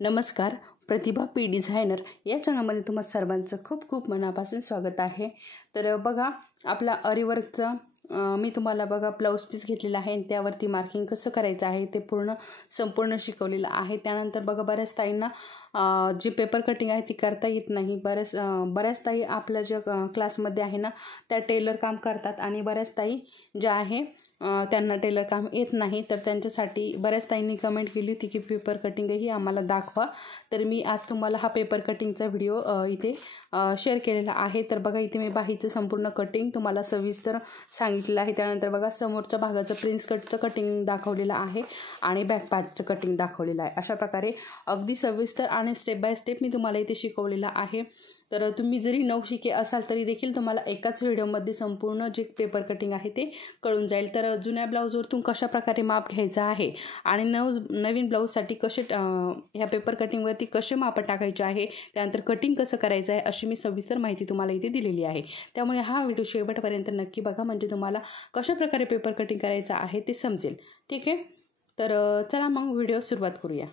नमस्कार, प्रतिभा P designer या चॅनलमध्ये तुम्हा सर्वांचं खूप खूप मनापासून स्वागत आहे। तर बघा, आपला अरीवर्कचं मी तुम्हाला बघा ब्लाऊज पीस घेतलेला आहे आणि त्यावरती मार्किंग कसं करायचं आहे ते संपूर्ण शिकवलेलं आहे। त्यानंतर बघा, बऱ्याच ताईंना जी पेपर कटिंग आहे ती करता येत नाही। बऱ्याच ताई आपल्या ज्या क्लासमध्ये आहे ना त्या टेलर काम करतात आणि बऱ्याच ताई ज्या आहे त्यांना टेलर काम येत नाही। तर त्यांच्यासाठी बऱ्याच ताईंनी कमेंट केली होती की पेपर कटिंगही आम्हाला दाखवा। तर मी आज तुम्हाला हा पेपर कटिंगचा व्हिडिओ इथे शेअर केलेला आहे। तर बघा, इथे मी बाहीचं संपूर्ण कटिंग तुम्हाला सविस्तर सांगितलेलं आहे। त्यानंतर बघा, समोरच्या भागाचं प्रिन्स कटचं कटिंग दाखवलेलं आहे आणि बॅक पार्टचं कटिंग दाखवलेलं आहे। अशा प्रकारे अगदी सविस्तर आणि स्टेप बाय स्टेप मी तुम्हाला इथे शिकवलेलं आहे। तर तुम्ही जरी नवशिके असाल तरी देखील तुम्हाला एकाच व्हिडिओमध्ये संपूर्ण जे पेपर कटिंग आहे ते कळून जाईल। तर जुन्या ब्लाऊजवरतून कशा प्रकारे माप घ्यायचं आहे आणि नवीन ब्लाऊजसाठी कसे ह्या पेपर कटिंगवरती कसे माप टाकायचे आहे, त्यानंतर कटिंग कसं करायचं आहे अशी मी सविस्तर माहिती तुम्हाला इथे दिलेली आहे। त्यामुळे हा व्हिडिओ शेवटपर्यंत नक्की बघा, म्हणजे तुम्हाला कशा प्रकारे पेपर कटिंग करायचं आहे ते समजेल। ठीक आहे, तर चला मग व्हिडिओ सुरुवात करूया।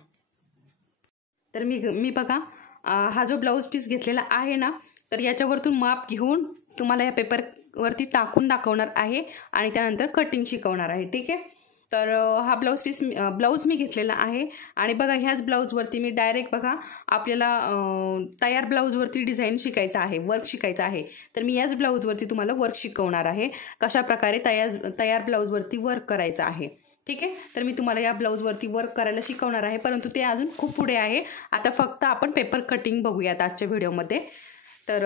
तर मी बघा, हा जो ब्लाऊज पीस घेतलेला आहे ना, तर याच्यावरतून माप घेऊन तुम्हाला या पेपरवरती टाकून दाखवणार आहे आणि त्यानंतर कटिंग शिकवणार आहे। ठीक आहे, तर हा ब्लाऊज मी घेतलेला आहे आणि बघा, ह्याच ब्लाऊजवरती मी डायरेक्ट बघा आपल्याला तयार ब्लाऊजवरती डिझाईन शिकायचं आहे, वर्क शिकायचं आहे। तर मी याच ब्लाऊजवरती तुम्हाला वर्क शिकवणार आहे, कशा प्रकारे तयार ब्लाऊजवरती वर्क करायचं आहे। ठीक आहे, तर मी तुम्हाला या ब्लाऊजवरती वर्क करायला शिकवणार आहे, परंतु ते अजून खूप पुढे आहे। आता फक्त आपण पेपर कटिंग बघूयात आजच्या व्हिडिओमध्ये। तर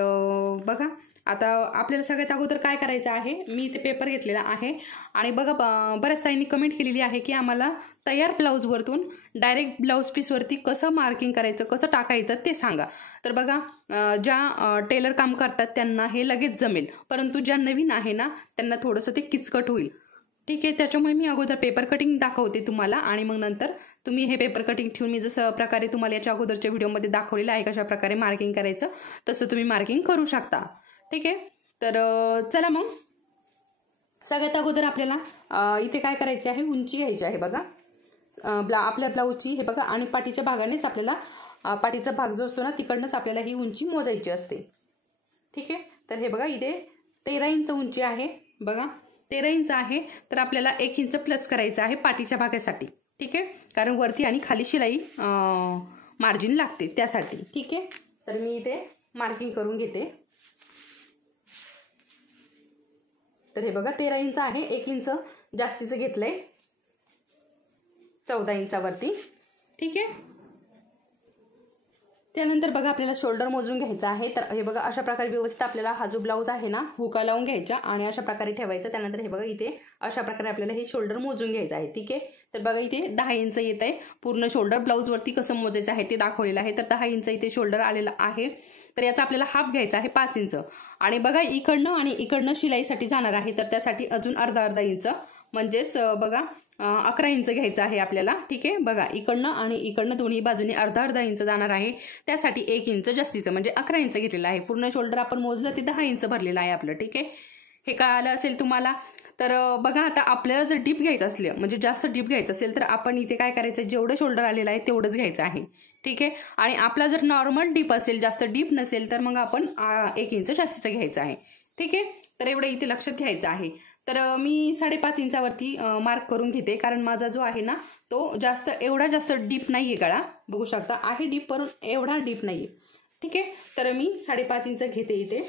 बघा, आता आपल्याला सगळ्यात अगोदर काय करायचं आहे, मी इथे पेपर घेतलेला आहे आणि बघा, बऱ्याच ताईंनी कमेंट केलेली आहे की आम्हाला तयार ब्लाऊजवरतून डायरेक्ट ब्लाऊज पीसवरती कसं मार्किंग करायचं, कसं टाकायचं ते सांगा। तर बघा, ज्या टेलर काम करतात त्यांना हे लगेच जमेल, परंतु ज्या नवीन आहे ना त्यांना थोडंसं ते किचकट होईल। ठीक आहे, त्याच्यामुळे मी अगोदर पेपर कटिंग दाखवते तुम्हाला आणि मग नंतर तुम्ही हे पेपर कटिंग ठेवून मी जसं प्रकारे तुम्हाला याच्या अगोदरच्या व्हिडिओमध्ये दाखवलेलं आहे कशा प्रकारे मार्किंग करायचं तसं तुम्ही मार्किंग करू शकता। ठीक आहे, तर चला मग, सगळ्यात अगोदर आपल्याला इथे काय करायचे आहे, उंची घ्यायची आहे। बघा, आपल्या ब्लाऊजची हे बघा, आणि पाठीच्या भागानेच आपल्याला पाठीचा भाग जो असतो ना तिकडनंच आपल्याला ही उंची मोजायची असते। ठीक आहे, तर हे बघा, इथे 13 इंच उंची आहे। बघा, 13 इंच आहे, तर आपल्याला 1 इंच प्लस करायचं आहे पाठीच्या भागासाठी। ठीक आहे, कारण वरती आणि खाली शिलाई मार्जिन लागते त्यासाठी। ठीक आहे, तर मी इथे मार्किंग करून घेते। तर हे बघा, 13 इंच आहे, 1 इंच जास्तीचं घेतलंय 14 इंचावरती। ठीक आहे, त्यानंतर बघा, आपल्याला शोल्डर मोजून घ्यायचा आहे। तर हे बघा, अशा प्रकारे व्यवस्थित आपल्याला हा जो ब्लाऊज आहे ना हुका लावून घ्यायचा आणि अशा प्रकारे ठेवायचा। त्यानंतर हे बघा, इथे अशा प्रकारे आपल्याला हे शोल्डर मोजून घ्यायचं आहे। ठीक आहे, तर बघा, इथे 10 इंच येत आहे पूर्ण शोल्डर। ब्लाऊजवरती कसं मोजायचं आहे ते दाखवलेलं आहे। तर 10 इंच इथे शोल्डर आलेलं आहे, तर याचा आपल्याला हाफ घ्यायचा आहे 5 इंच। आणि बघा, इकडनं आणि इकडनं शिलाईसाठी जाणार आहे, तर त्यासाठी अजून अर्धा इंच, म्हणजेच बघा 11 इंच घ्यायचं आहे आपल्याला। ठीक आहे, बघा, इकडनं आणि इकडनं दोन्ही बाजूने अर्धा इंच जाणार आहे, त्यासाठी 1 इंच जास्तीचं म्हणजे 11 इंच घेतलेलं आहे। पूर्ण शोल्डर आपण मोजलं ते 10 इंच भरलेलं आहे आपलं। ठीक आहे, हे कळालं असेल तुम्हाला। तर बघा, आता आपल्याला जर डीप घ्यायचं असलं, म्हणजे जास्त डीप घ्यायचं असेल, तर आपण इथे काय करायचं, जेवढं शोल्डर आलेलं आहे तेवढंच घ्यायचं आहे। ठीक आहे, आणि आपला जर नॉर्मल डीप असेल, जास्त डीप नसेल, तर मग आपण 1 इंच जास्तीचं घ्यायचं आहे। ठीक आहे, तर एवढं इथे लक्षात घ्यायचं आहे। तर मी 5.5 इंचावरती मार्क करून घेते, कारण माझा जो आहे ना तो एवढा जास्त डीप नाहीये गळा, बघू शकता आहे डीप, पण एवढा डीप नाहीये। ठीक आहे, तर मी 5.5 इंच घेते इथे।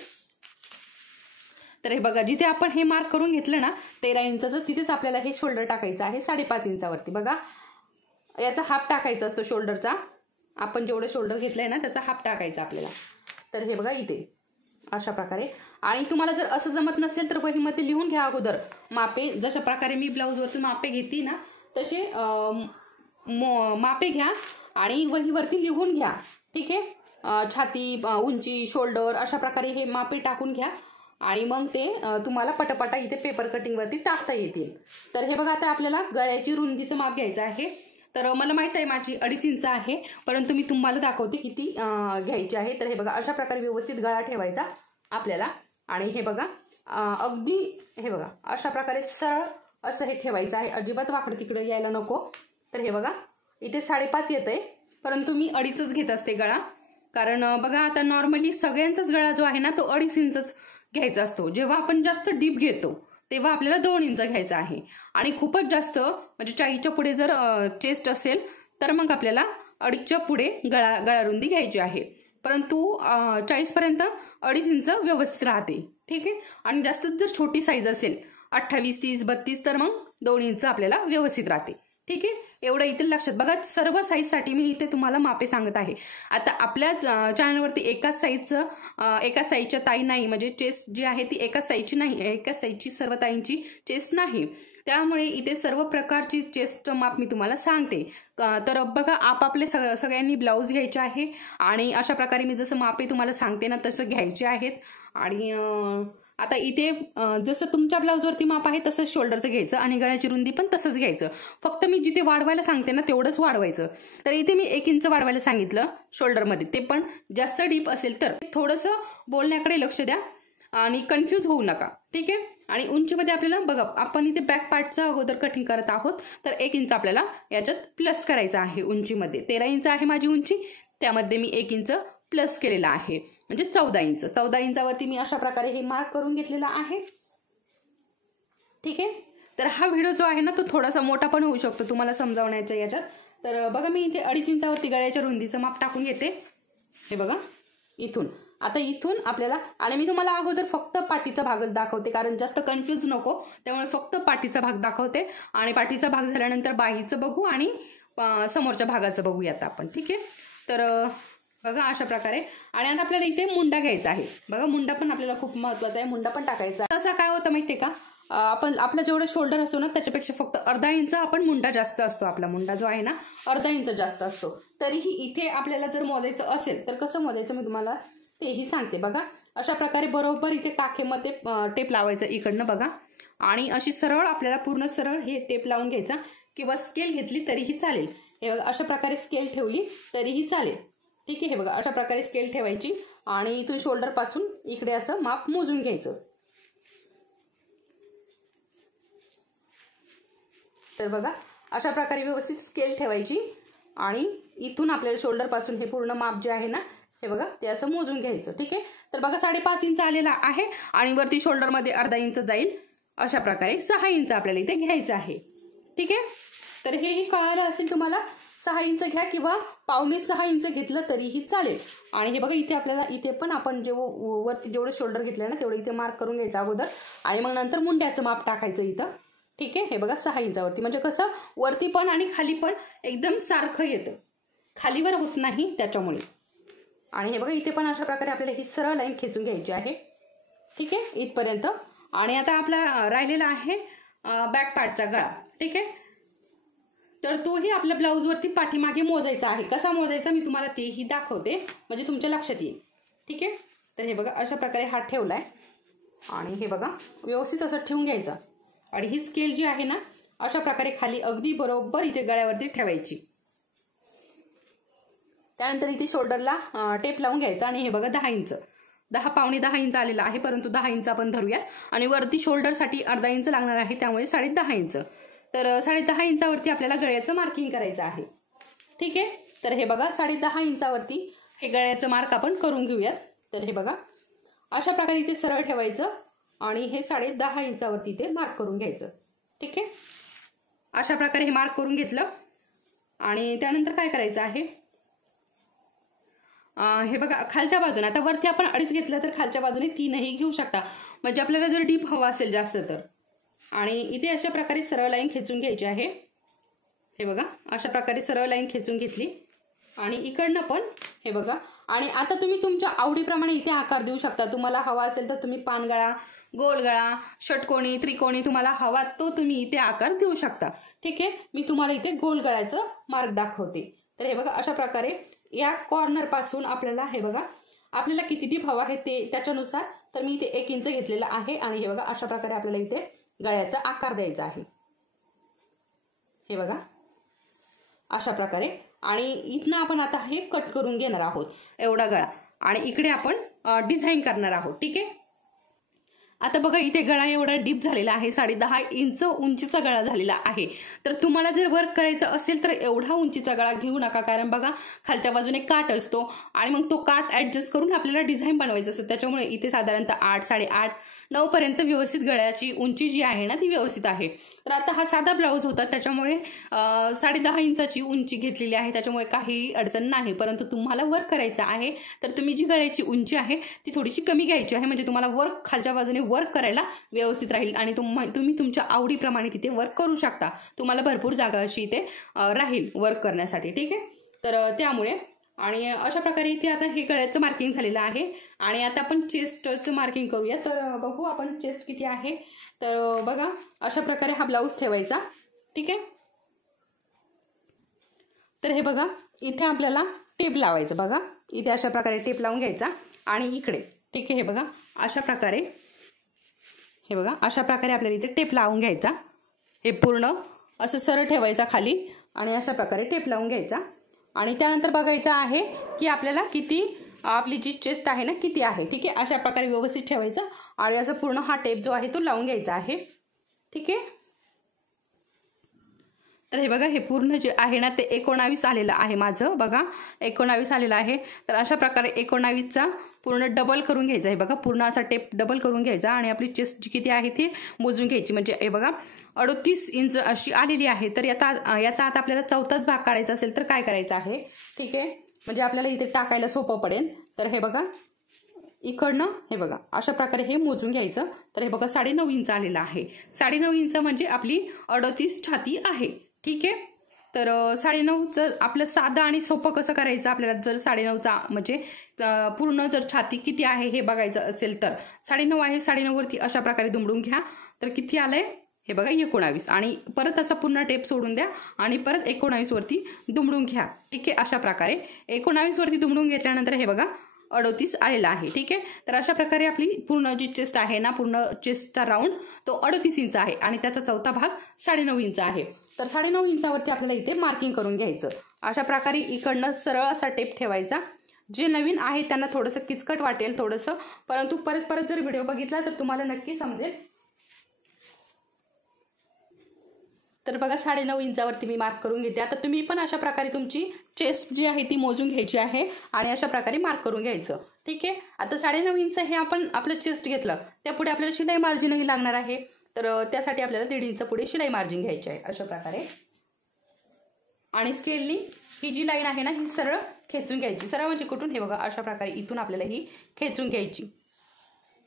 तर हे बघा, जिथे आपण हे मार्क करून घेतलं ना 13 इंचाचं, तिथेच आपल्याला हे शोल्डर टाकायचं आहे 5.5 इंचावरती। बघा, याचा हाफ टाकायचा असतो शोल्डरचा, आपण जेवढं शोल्डर घेतलंय ना त्याचा हाफ टाकायचा आपल्याला। तर हे बघा, इथे अशा प्रकारे। आणि तुम्हाला जर असं जमत नसेल तर वहीमध्ये लिहून घ्या अगोदर मापे, जशा प्रकारे मी ब्लाऊजवरती मापे घेते ना तसे मापे घ्या आणि वहीवरती लिहून घ्या। ठीक आहे, छाती, उंची, शोल्डर अशा प्रकारे हे मापे टाकून घ्या आणि मग ते तुम्हाला पटापटा इथे पेपर कटिंगवरती टाकता येतील। तर हे बघा, आता आपल्याला गळ्याची रुंदीचं माप घ्यायचं आहे। तर मला माहित आहे माझी 2.5 इंच आहे, परंतु मी तुम्हाला दाखवते किती घ्यायची आहे। तर हे बघा, अशा प्रकारे व्यवस्थित गळा ठेवायचा आपल्याला आणि हे बघा, अगदी हे बघा अशा प्रकारे सरळ असं हे ठेवायचं आहे, अजिबात वाकडं तिकडे यायला नको। तर हे बघा, इथे 5.5 येत आहे परंतु मी 2.5 घेत असते गळा. कारण बघा आता नॉर्मली सगळ्यांचाच गळा जो आहे ना तो 2.5 इंचच घ्यायचा असतो. जेव्हा आपण जास्त डीप घेतो तेव्हा आपल्याला 2 इंच घ्यायचा आहे. आणि खूपच जास्त म्हणजे 40च्या पुढे जर चेस्ट असेल तर मग आपल्याला 2.5च्या पुढे गळा रुंदी घ्यायची आहे. परंतु 40 पर्यंत 2.5 इंच व्यवस्थित राहते. ठीक आहे. आणि जास्त जर छोटी साईज असेल 28, 30, 32 तर मग 2 इंच आपल्याला व्यवस्थित राहते. ठीक आहे. एवढं इथे लक्षात बघा. सर्व साईजसाठी मी इथे तुम्हाला मापे सांगत आहे. आता आपल्या चॅनलवरती एकाच साईजच्या ताई नाही, म्हणजे चेस्ट जी आहे ती एकाच साईजची नाही, एकाच साईजची सर्व ताईंची चेस्ट नाही. त्यामुळे इथे सर्व प्रकारची चेस्टचं माप मी तुम्हाला सांगते. तर बघा आपापले सगळ्यांनी ब्लाऊज घ्यायचे आहे आणि अशा प्रकारे मी जसं मापे तुम्हाला सांगते ना तसं घ्यायचे आहेत. आणि आता इथे जसं तुमच्या ब्लाऊजवरती माप आहे तसंच शोल्डरचं घ्यायचं आणि गळ्याची रुंदी पण तसंच घ्यायचं. फक्त मी जिथे वाढवायला सांगते ना तेवढंच वाढवायचं. तर इथे मी 1 इंच वाढवायला सांगितलं शोल्डरमध्ये, ते पण जास्त डीप असेल तर थोडंसं बोलण्याकडे लक्ष द्या आणि कन्फ्यूज होऊ नका. ठीक आहे. आणि उंचीमध्ये आपल्याला बघा आपण इथे बॅक पार्टचं अगोदर कटिंग करत आहोत तर 1 इंच आपल्याला याच्यात प्लस करायचं आहे. उंचीमध्ये 13 इंच आहे माझी उंची, त्यामध्ये मी 1 इंच प्लस केलेला आहे म्हणजे 14 इंच. 14 इंचावरती मी अशा प्रकारे हे मार्क करून घेतलेला आहे. ठीक आहे. तर हा व्हिडिओ जो आहे ना तो थोडासा मोठा पण होऊ शकतो तुम्हाला समजावण्याच्या याच्यात. तर बघा मी इथे 2.5 इंचावरती गळ्याच्या रुंदीचं माप टाकून घेते. हे बघा इथून. आता इथून आपल्याला, आणि मी तुम्हाला अगोदर फक्त पाठीचा भागच दाखवते कारण जास्त कन्फ्यूज नको, त्यामुळे फक्त पाठीचा भाग दाखवते. आणि पाठीचा भाग झाल्यानंतर बाहीचं बघू आणि समोरच्या भागाचं बघूयात आपण. ठीक आहे. तर बघा अशा प्रकारे. आणि आता आपल्याला इथे मुंडा घ्यायचा आहे. बघा मुंडा पण आपल्याला खूप महत्वाचा आहे, मुंडा पण टाकायचा. तसं काय होतं माहितीये का, आपण आपला जेवढा शोल्डर असतो ना त्याच्यापेक्षा फक्त अर्धा इंच आपण मुंडा जास्त असतो. आपला मुंडा जो आहे ना अर्धा इंच जास्त असतो. तरीही इथे आपल्याला जर मोजायचं असेल तर कसं मोजायचं मी तुम्हाला तेही सांगते. बघा अशा प्रकारे बरोबर इथे काखेमध्ये टेप लावायचं इकडनं बघा, आणि अशी सरळ आपल्याला पूर्ण सरळ हे टेप लावून घ्यायचा, किंवा स्केल घेतली तरीही चालेल. हे बघा अशा प्रकारे स्केल ठेवली तरीही चालेल. ठीक आहे. हे बघा अशा प्रकारे स्केल ठेवायची आणि इथून शोल्डर पासून इकडे असं माप मोजून घ्यायचं. तर बघा अशा प्रकारे व्यवस्थित स्केल ठेवायची आणि इथून आपल्याला शोल्डर पासून हे पूर्ण माप जे आहे ना हे बघा ते असं मोजून घ्यायचं. ठीक आहे. तर बघा 5.5 इंच आलेला आहे आणि वरती शोल्डरमध्ये अर्धा इंच जाईल. अशा प्रकारे 6 इंच आपल्याला इथे घ्यायचं आहे. ठीक आहे. तर हेही कळालं असेल तुम्हाला. 6 इंच घ्या किंवा 5.25 इंच घेतलं तरीही चालेल. आणि हे बघा इथे आपल्याला इथे पण आपण वरती जेवढं शोल्डर घेतलं ना तेवढं इथे मार्क करून घ्यायचं अगोदर, आणि मग नंतर मुंड्याचं माप टाकायचं इथं. ठीक आहे. हे बघा 6 इंचावरती, म्हणजे कसं वरती पण आणि खाली पण एकदम सारखं येतं, खालीवर होत नाही त्याच्यामुळे. आणि हे बघा इथे पण अशा प्रकारे आपल्याला ही सरळ लाईन खेचून घ्यायची आहे. ठीक आहे इथपर्यंत. आणि आता आपला राहिलेला आहे बॅक पार्टचा गळा. ठीक आहे. तर तोही आपल्या ब्लाऊजवरती पाठीमागे मोजायचा आहे. कसा मोजायचा मी तुम्हाला तेही दाखवते म्हणजे तुमच्या लक्षात येईल. ठीक आहे. तर हे बघा अशा प्रकारे हात ठेवलाय आणि हे बघा व्यवस्थित असं ठेवून घ्यायचा, आणि ही स्केल जी आहे ना अशा प्रकारे खाली अगदी बरोबर इथे गळ्यावरती ठेवायची. त्यानंतर इथे शोल्डरला टेप लावून घ्यायचा आणि हे बघा 10 इंच, 10 इंच आलेला आहे, परंतु 10 इंच आपण धरूयात. आणि वरती शोल्डरसाठी अर्धा इंच लागणार आहे त्यामुळे 10.5 इंच. तर 10.5 इंचावरती आपल्याला गळ्याचं मार्किंग करायचं आहे. ठीक आहे. तर हे बघा 10.5 इंचावरती हे गळ्याचं मार्क आपण करून घेऊयात. तर हे बघा अशा प्रकारे इथे सरळ ठेवायचं आणि हे 10.5 इंचावरती इथे मार्क करून घ्यायचं. ठीक आहे. अशा प्रकारे हे मार्क करून घेतलं आणि त्यानंतर काय करायचं आहे, हे बघा खालच्या बाजूने, आता वरती आपण 2.5 घेतलं तर खालच्या बाजूने 3ही घेऊ शकता, म्हणजे आपल्याला जर डीप हवा असेल जास्त तर. आणि इथे अशा प्रकारे सरळ लाईन खेचून घ्यायची आहे. हे बघा अशा प्रकारे सरळ लाईन खेचून घेतली आणि इकडनं पण हे बघा. आणि आता तुम्ही तुमच्या आवडीप्रमाणे इथे आकार देऊ शकता. तुम्हाला हवा असेल तर तुम्ही पानगळा, गोलगळा, षटकोनी, त्रिकोणी तुम्हाला हवा तो तुम्ही इथे आकार देऊ शकता. ठीक आहे. मी तुम्हाला इथे गोलगळ्याचं मार्क दाखवते. तर हे बघा अशा प्रकारे या कॉर्नर पासून आपल्याला हे बघा आपल्याला किती डीप हवा आहे ते त्याच्यानुसार, तर मी इथे 1 इंच घेतलेला आहे. आणि हे बघा अशा प्रकारे आपल्याला इथे गळ्याचा आकार द्यायचा आहे. हे बघा अशा प्रकारे. आणि इथनं आपण आता हे कट करून घेणार आहोत एवढा गळा, आणि इकडे आपण डिझाईन करणार आहोत. ठीक आहे. आता बघा इथे गळा एवढा डीप झालेला आहे, 10.5 इंच उंचीचा गळा झालेला आहे. तर तुम्हाला जर वर्क करायचं असेल तर एवढा उंचीचा गळा घेऊ नका, कारण बघा खालच्या बाजूने काठ असतो आणि मग तो काठ ऍडजस्ट करून आपल्याला डिझाईन बनवायचं असतं. त्याच्यामुळे इथे साधारणतः 8, 8.5, 9 पर्यंत व्यवस्थित गळ्याची उंची जी आहे ना ती व्यवस्थित आहे. तर आता हा साधा ब्लाऊज होता, त्याच्यामुळे 10.5 इंचाची उंची घेतलेली आहे, त्याच्यामुळे काही अडचण नाही. परंतु तुम्हाला वर्क करायचं आहे तर तुम्ही जी गळ्याची उंची आहे ती थोडीशी कमी घ्यायची आहे, म्हणजे तुम्हाला वर्क खालच्या बाजूने वर्क करायला व्यवस्थित राहील आणि तुम्ही तुमच्या आवडीप्रमाणे तिथे वर्क करू शकता. तुम्हाला भरपूर जागा अशी इथे राहील वर्क करण्यासाठी. ठीक आहे, तर त्यामुळे आणि अशा प्रकारे इथे आता हे गळ्याचं मार्किंग झालेलं आहे. आणि आता आपण चेस्टचं मार्किंग करूया. तर बघू आपण चेस्ट किती आहे. तर बघा अशा प्रकारे हा ब्लाऊज ठेवायचा. ठीक आहे, तर हे बघा इथे आपल्याला टेप लावायचं. बघा इथे अशा प्रकारे टेप लावून घ्यायचा आणि इकडे ठीक आहे हे बघा अशा प्रकारे, हे बघा अशा प्रकारे आपल्याला इथे टेप लावून घ्यायचा. हे पूर्ण असं सरळ ठेवायचा खाली आणि अशा प्रकारे टेप लावून घ्यायचा. आणि त्यानंतर बघायचं आहे की आपल्याला किती आपली जी चेस्ट आहे ना किती आहे. ठीक आहे, अशा प्रकारे व्यवस्थित ठेवायचं आणि असं पूर्ण हा टेप जो आहे तो लावून घ्यायचा आहे. ठीक आहे, तर हे बघा हे पूर्ण जे आहे ना ते 19 आलेलं आहे माझं. बघा 19 आलेलं आहे. तर अशा प्रकारे 19चा पूर्ण डबल करून घ्यायचा आहे. बघा पूर्ण असा टेप डबल करून घ्यायचा आणि आपली चेस्ट जी किती आहे ती मोजून घ्यायची. म्हणजे हे बघा 38 इंच अशी आलेली आहे. तर याचा आता आपल्याला चौथाच भाग काढायचा असेल तर काय करायचं आहे. ठीक आहे, म्हणजे आपल्याला इथे टाकायला सोपं पडेल. तर हे बघा इकडनं हे बघा अशा प्रकारे हे मोजून घ्यायचं. तर हे बघा 9.5 इंच आलेलं आहे. 9.5 इंच म्हणजे आपली 38 छाती आहे. ठीक आहे, तर 9.5चं आपलं साधं आणि सोपं कसं करायचं. आपल्याला जर 9.5चा म्हणजे पूर्ण जर छाती किती आहे हे बघायचं असेल तर 9.5 आहे. 9.5 वरती अशा प्रकारे दुमडून घ्या. तर किती आलंय हे बघा 19 आणि परत असा पुन्हा टेप सोडून द्या आणि परत 19 वरती दुमडून घ्या. ठीक आहे, अशा प्रकारे 19 वरती दुमडून घेतल्यानंतर हे बघा 38 आलेला आहे. ठीक आहे, तर अशा प्रकारे आपली पूर्ण जी चेस्ट आहे ना पूर्ण चेस्टचा राऊंड तो 38 इंच आहे आणि त्याचा चौथा भाग 9.5 इंच आहे. तर 9.5 इंचावरती आपल्याला इथे मार्किंग करून घ्यायचं. अशा प्रकारे इकडनं सरळ असा टेप ठेवायचा. जे नवीन आहे त्यांना थोडंसं किचकट वाटेल थोडंसं, परंतु परत जर व्हिडिओ बघितला तर तुम्हाला नक्की समजेल. तर बघा 9.5 इंचावरती मी मार्क करून घेते. आता तुम्ही पण अशा प्रकारे तुमची चेस्ट जी आहे ती मोजून घ्यायची आहे आणि अशा प्रकारे मार्क करून घ्यायचं. ठीक आहे, आता 9.5 इंच हे आपण आपलं चेस्ट घेतलं त्यापुढे आपल्याला शिलाई मार्जिनही लागणार आहे. तर त्यासाठी आपल्याला 1.5 इंच पुढे शिलाई मार्जिन घ्यायची आहे अशा प्रकारे. आणि स्केलनी ही जी लाईन आहे ना ही सरळ खेचून घ्यायची. सरळ म्हणजे कुठून हे बघा अशा प्रकारे इथून आपल्याला ही खेचून घ्यायची.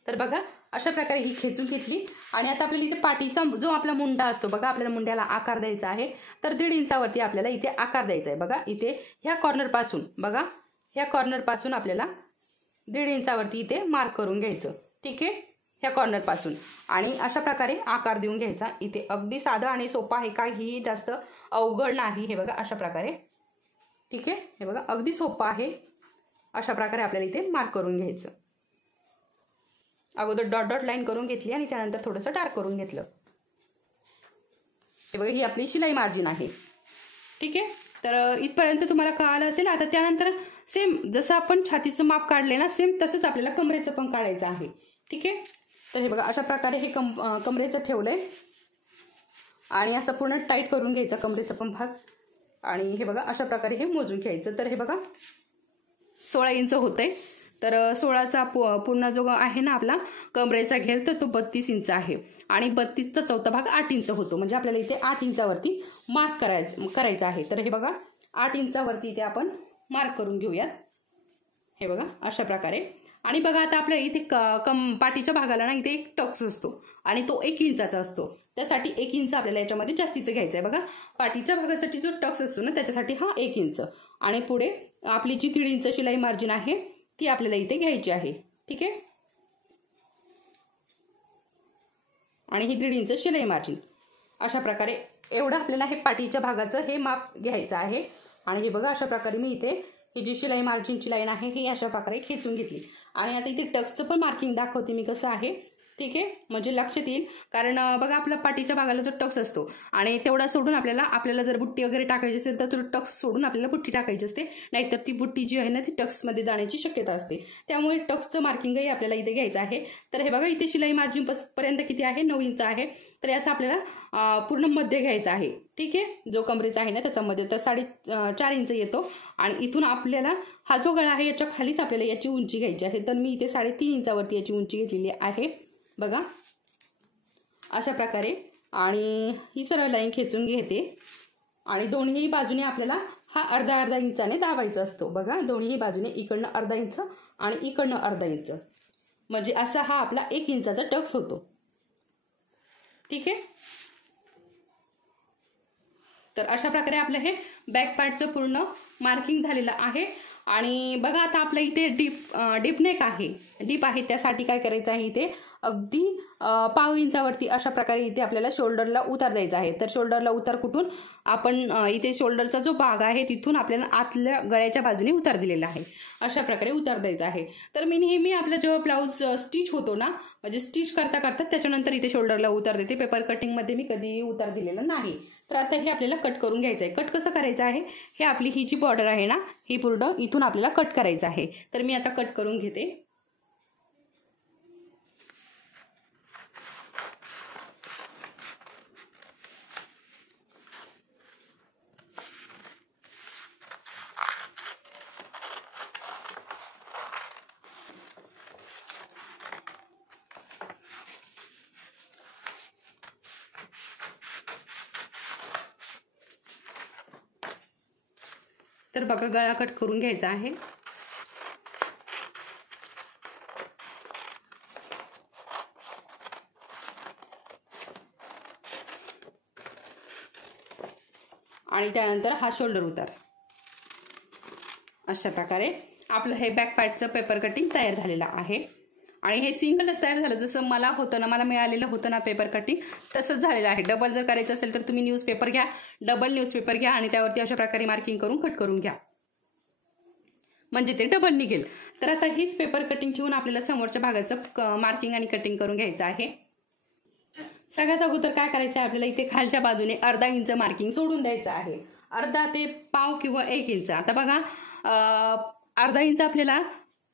तर बघा अशा प्रकारे ही खेचून घेतली आणि आता आपल्याला इथे पाठीचा जो आपला मुंडा असतो बघा आपल्याला मुंड्याला आकार द्यायचा आहे. तर 1.5 इंचावरती आपल्याला इथे आकार द्यायचा आहे. बघा इथे ह्या कॉर्नरपासून बघा ह्या कॉर्नरपासून आपल्याला 1.5 इंचावरती इथे मार्क करून घ्यायचं. ठीक आहे, ह्या कॉर्नरपासून आणि अशा प्रकारे आकार देऊन घ्यायचा. इथे अगदी साधं आणि सोपं आहे, काहीही जास्त अवघड नाही. हे बघा अशा प्रकारे. ठीक आहे, हे बघा अगदी सोपं आहे. अशा प्रकारे आपल्याला इथे मार्क करून घ्यायचं. अगोदर डॉट डॉट लाईन करून घेतली आणि त्यानंतर थोडंसं डार्क करून घेतलं. हे बघा ही आपली शिलाई मार्जिन आहे. ठीक आहे, तर इथपर्यंत तुम्हाला कळालं असेल. आता त्यानंतर सेम जसं आपण छातीचं माप काढले ना सेम तसंच आपल्याला कमरेचं पण काढायचं आहे. ठीक आहे, तर हे बघा अशा प्रकारे हे कमरेचं ठेवलंय आणि असं पूर्ण टाईट करून घ्यायचा कमरेचा पण भाग आणि हे बघा अशा प्रकारे हे मोजून घ्यायचं. तर हे बघा 16 इंच होतंय. तर 16चा पूर्ण जो आहे ना आपला कमरेचा घेर तर तो 32 इंच आहे आणि 32चा चौथा भाग 8 इंच होतो. म्हणजे आपल्याला इथे 8 इंचावरती मार्क करायचं आहे. तर हे बघा 8 इंचावरती इथे आपण मार्क करून घेऊयात. हे बघा अशा प्रकारे. आणि बघा आता आपल्या इथे पाठीच्या भागाला ना इथे एक टक्स असतो आणि तो 1 इंचाचा असतो. त्यासाठी 1 इंच आपल्याला याच्यामध्ये जास्तीचं घ्यायचं आहे. बघा पाठीच्या भागासाठी जो टक्स असतो ना त्याच्यासाठी हा 1 इंच आणि पुढे आपली जी 1.5 इंच शिलाई मार्जिन आहे ती आपल्याला इथे घ्यायची आहे. ठीक आहे, आणि ही 1.5 इंच शिलाई मार्जिन अशा प्रकारे एवढं आपल्याला हे पाठीच्या भागाचं हे माप घ्यायचं आहे. आणि हे बघा अशा प्रकारे मी इथे ही जी शिलाई मार्जिनची लाईन आहे ही अशा प्रकारे खेचून घेतली आणि आता इथे टक्सचं पण मार्किंग दाखवते मी कसं आहे. ठीक आहे, म्हणजे लक्षात येईल. कारण बघा आपला पाठीच्या भागाला जो टक्स असतो आणि तेवढा सोडून आपल्याला जर बुट्टी वगैरे टाकायची असेल तर तो टक्स सोडून आपल्याला बुट्टी टाकायची असते, नाहीतर ती बुट्टी जी आहे ना ती टक्समध्ये जाण्याची शक्यता असते. त्यामुळे टक्सचं मार्किंगही आपल्याला इथे घ्यायचं आहे. तर हे बघा इथे शिलाई मार्जिन पर्यंत किती आहे, 9 इंच आहे. तर याचा आपल्याला पूर्ण मध्ये घ्यायचा आहे. ठीक आहे, जो कमरेचा आहे ना त्याच्यामध्ये तर 4.5 इंच येतो. आणि इथून आपल्याला हा जो गळा आहे याच्या खालीच आपल्याला याची उंची घ्यायची आहे. तर मी इथे 3.5 इंचावरती याची उंची घेतलेली आहे बघा अशा प्रकारे. आणि ही सरळ लाईन खेचून घेते आणि दोन्ही बाजूने आपल्याला हा अर्धा इंचाने दाबायचा असतो बघा. दोन्ही बाजूने इकडनं अर्धा इंच आणि इकडनं अर्धा इंच, म्हणजे असा हा आपला 1 इंचाचा टक्स होतो. ठीक आहे, तर अशा प्रकारे आपलं हे बॅक पार्टचं पूर्ण मार्किंग झालेलं आहे. आणि बघा आता आपल्या इथे डीप नेक आहे, डीप आहे. त्यासाठी काय करायचं आहे, इथे अगदी 1/2 इंचावरती अशा प्रकारे इथे आपल्याला शोल्डरला उतार द्यायचा आहे. तर शोल्डरला उतार कुठून, आपण इथे शोल्डरचा जो भाग आहे तिथून आपल्याला आतल्या गळ्याच्या बाजूने उतार दिलेला आहे, अशा प्रकारे उतार द्यायचा आहे. तर मी नेहमी आपला जेव्हा ब्लाऊज स्टिच होतो ना, म्हणजे स्टिच करता त्याच्यानंतर इथे शोल्डरला उतार देते. पेपर कटिंगमध्ये मी कधीही उतार दिलेला नाही. तर आता हे आपल्याला कट करून घ्यायचं आहे. कट कसं करायचं आहे, हे आपली ही जी बॉर्डर आहे ना ही पूर्ण इथून आपल्याला कट करायचं आहे. तर मी आता कट करून घेते. तर बघा गळा कट करून घ्यायचा आहे. आणि त्यानंतर हा शोल्डर उतार. अशा प्रकारे आपलं हे बॅक पार्टचं पेपर कटिंग तयार झालेलं आहे. आणि हे सिंगलच तयार झालं, जसं मला मिळालेलं होतं ना पेपर कटिंग तसंच झालेलं आहे. डबल जर करायचं असेल तर तुम्ही न्यूजपेपर घ्या, डबल न्यूजपेपर घ्या आणि त्यावरती अशा प्रकारे मार्किंग करून कट करून घ्या, म्हणजे ते डबल निघेल. तर आता हीच पेपर कटिंग ठेवून आपल्याला समोरच्या भागाचं मार्किंग आणि कटिंग करून घ्यायचं आहे. सगळ्यात अगोदर काय करायचं आहे, आपल्याला इथे खालच्या बाजूने अर्धा इंच मार्किंग सोडून द्यायचं आहे. अर्धा ते पाव किंवा 1 इंच. आता बघा अर्धा इंच आपल्याला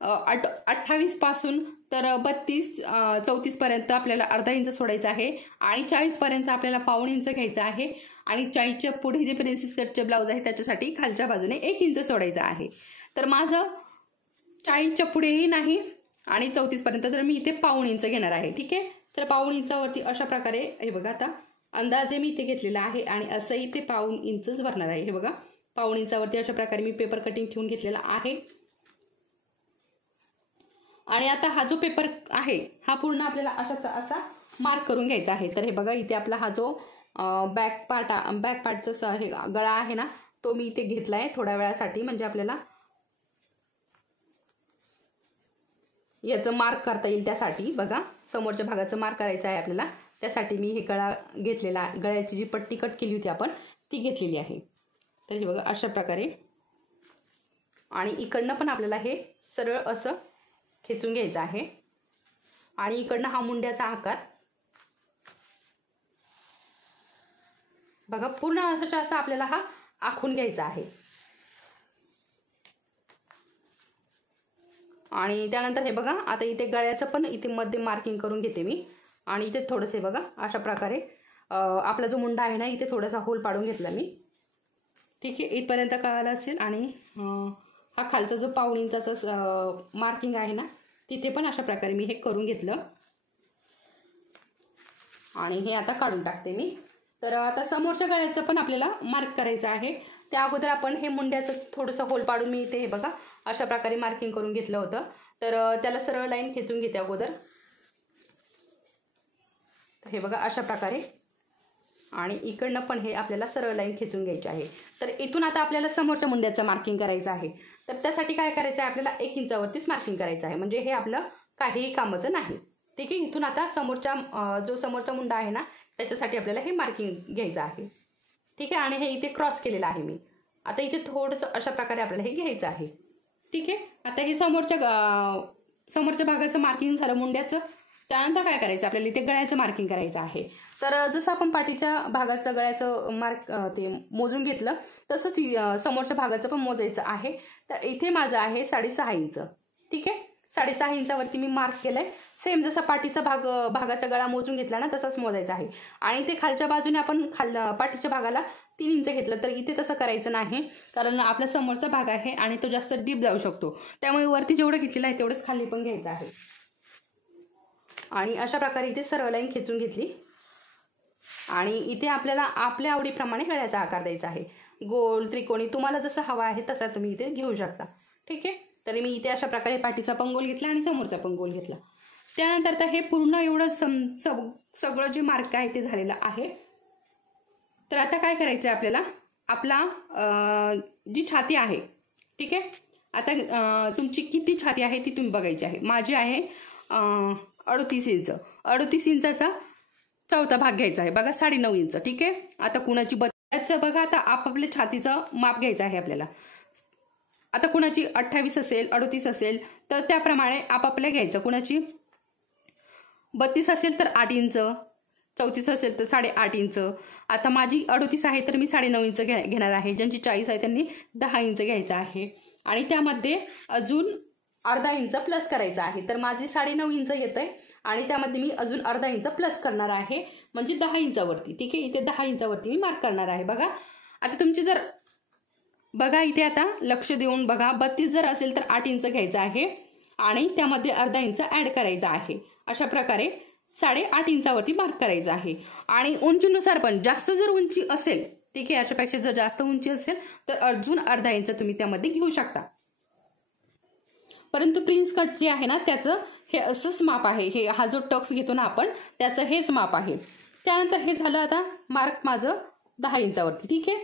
28 पासून तर 32-34 पर्यंत आपल्याला अर्धा इंच सोडायचं आहे. आणि 40 पर्यंत आपल्याला पाऊण इंच घ्यायचं आहे. आणि 40च्या पुढे जे प्रिन्सेस कटचे ब्लाऊज आहे त्याच्यासाठी खालच्या बाजूने 1 इंच सोडायचं आहे. तर माझं 40च्या पुढेही नाही आणि 34 पर्यंत, तर मी इथे पाऊण इंच घेणार आहे. ठीक आहे, तर पाऊण इंचावरती अशा प्रकारे हे बघा आता अंदाजे मी इथे घेतलेला आहे आणि असंही ते पाऊण इंचच भरणार आहे. हे बघा पाऊण इंचावरती अशा प्रकारे मी पेपर कटिंग ठेवून घेतलेला आहे. आणि आता हा जो पेपर आहे हा पूर्ण आपल्याला असा मार्क करून घ्यायचा आहे. तर हे बघा इथे आपला हा जो बॅक पार्टचा हे गळा आहे ना तो मी इथे घेतला आहे थोड्या वेळासाठी, म्हणजे आपल्याला याचं मार्क करता येईल. त्यासाठी बघा समोरच्या भागाचं मार्क करायचं आहे आपल्याला, त्यासाठी मी हे गळा घेतलेला, गळ्याची जी पट्टी कट केली होती आपण ती घेतलेली आहे. तर हे बघा अशा प्रकारे. आणि इकडनं पण आपल्याला हे सरळ असं खेचून घ्यायचं आहे. आणि इकडनं हा मुंड्याचा आकार बघा पूर्ण असा आपल्याला हा आखून घ्यायचा आहे. आणि त्यानंतर हे बघा आता इथे गळ्याचं पण इथे मध्ये मार्किंग करून घेते मी. आणि इथे थोडंसे बघा अशा प्रकारे आपला जो मुंडा आहे ना इथे थोडासा होल पाडून घेतला मी. ठीक आहे, इथपर्यंत कळालं असेल. आणि हा खालचा जो पाऊण इंचाचा मार्किंग आहे ना तिथे पण अशा प्रकारे मी हे करून घेतलं. आणि हे आता काढून टाकते मी. तर आता समोरच्या गळ्याचं पण आपल्याला मार्क करायचं आहे. त्या अगोदर आपण हे मुंड्याचं थोडंसं होल पाडून मी इथे हे बघा अशा प्रकारे मार्किंग करून घेतलं होतं. तर त्याला सरळ लाईन खेचून घेते अगोदर. हे बघा अशा प्रकारे. आणि इकडनं पण हे आपल्याला सरळ लाईन खेचून घ्यायची आहे. तर इथून आता आपल्याला समोरच्या मुंड्याचं मार्किंग करायचं आहे. तर त्यासाठी काय करायचं आहे, आपल्याला 1 इंचावरतीच मार्किंग करायचं आहे, म्हणजे हे आपलं काहीही कामाचं नाही. ठीक आहे, इथून आता जो समोरचा मुंडा आहे ना त्याच्यासाठी आपल्याला हे मार्किंग घ्यायचं आहे. ठीक आहे, आणि हे इथे क्रॉस केलेलं आहे मी. आता इथे थोडंसं अशा प्रकारे आपल्याला हे घ्यायचं आहे. ठीक आहे, आता हे समोरच्या भागाचं मार्किंग झालं मुंड्याचं. त्यानंतर काय करायचं आपल्याला इथे गळ्याचं मार्किंग करायचं आहे. तर जसं आपण पाठीच्या भागाचं गळ्याचं मार्क ते मोजून घेतलं तसंच समोरच्या भागाचं पण मोजायचं आहे. तर इथे माझं आहे 6.5 इंच. ठीक आहे, 6.5 इंचावरती मी मार्क केलंय. सेम जसा पाठीचा भागाचा गळा मोजून घेतला ना तसाच मोजायचा आहे. आणि ते खालच्या बाजूने आपण पाठीच्या भागाला 3 इंच घेतलं तर इथे तसं करायचं नाही, कारण आपला समोरचा भाग आहे आणि तो जास्त डीप जाऊ शकतो. त्यामुळे वरती जेवढं घेतलेलं आहे तेवढंच खाली पण घ्यायचं आहे. आणि अशा प्रकारे इथे सरळ लाईन खेचून घेतली. आणि इथे आपल्याला आपल्या आवडीप्रमाणे गळ्याचा आकार द्यायचा आहे. गोल, त्रिकोणी, तुम्हाला जसं हवा आहे तसा तुम्ही इथे घेऊ शकता. ठीक आहे, तरी मी इथे अशा प्रकारे पाठीचा पण गोल घेतला आणि समोरचा पण गोल घेतला. त्यानंतर तर हे पूर्ण एवढं सगळं जे मार्क आहे ते झालेलं आहे. तर आता काय करायचं आहे आपल्याला, आपला जी छाती आहे, ठीक आहे, आता तुमची किती छाती आहे ती तुम्ही बघायची आहे. माझी आहे 38 इंच. 38 इंचाचा चौथा भाग घ्यायचा आहे बघा, 9.5 इंच. ठीक आहे, आता कुणाची बघा, आता आपापल्या छातीचं माप घ्यायचं आहे आपल्याला. आता कुणाची 28 असेल, 38 असेल तर त्याप्रमाणे आपापल्या घ्यायचं. कुणाची 32 असेल तर 8 इंच, 34 असेल तर 8.5 इंच. आता माझी 38 आहे तर मी 9.5 इंच घेणार आहे. ज्यांची 40 आहे त्यांनी 10 इंच घ्यायचं आहे. आणि त्यामध्ये अजून अर्धा इंच प्लस करायचा आहे. तर माझी 9.5 इंच येतंय आणि त्यामध्ये मी अजून अर्धा इंच प्लस करणार आहे, म्हणजे 10 इंचावरती. ठीक आहे, इथे 10 इंचावरती मी मार्क करणार आहे. बघा आता तुमची जर बघा इथे आता लक्ष देऊन बघा, 32 जर असेल तर 8 इंच घ्यायचं आहे आणि त्यामध्ये अर्धा इंच ॲड करायचा आहे. अशा प्रकारे 8.5 इंचावरती मार्क करायचं आहे. आणि उंचीनुसार पण जास्त जर उंची असेल, ठीक आहे, याच्यापेक्षा जर जास्त उंची असेल तर अजून अर्धा इंच तुम्ही त्यामध्ये घेऊ शकता. परंतु प्रिन्स कट जे आहे ना त्याचं हे असंच माप आहे. हा जो टक्स घेतो ना आपण त्याचं हेच माप आहे. त्यानंतर हे झालं आता मार्क माझं 10 इंचावरती. ठीक आहे,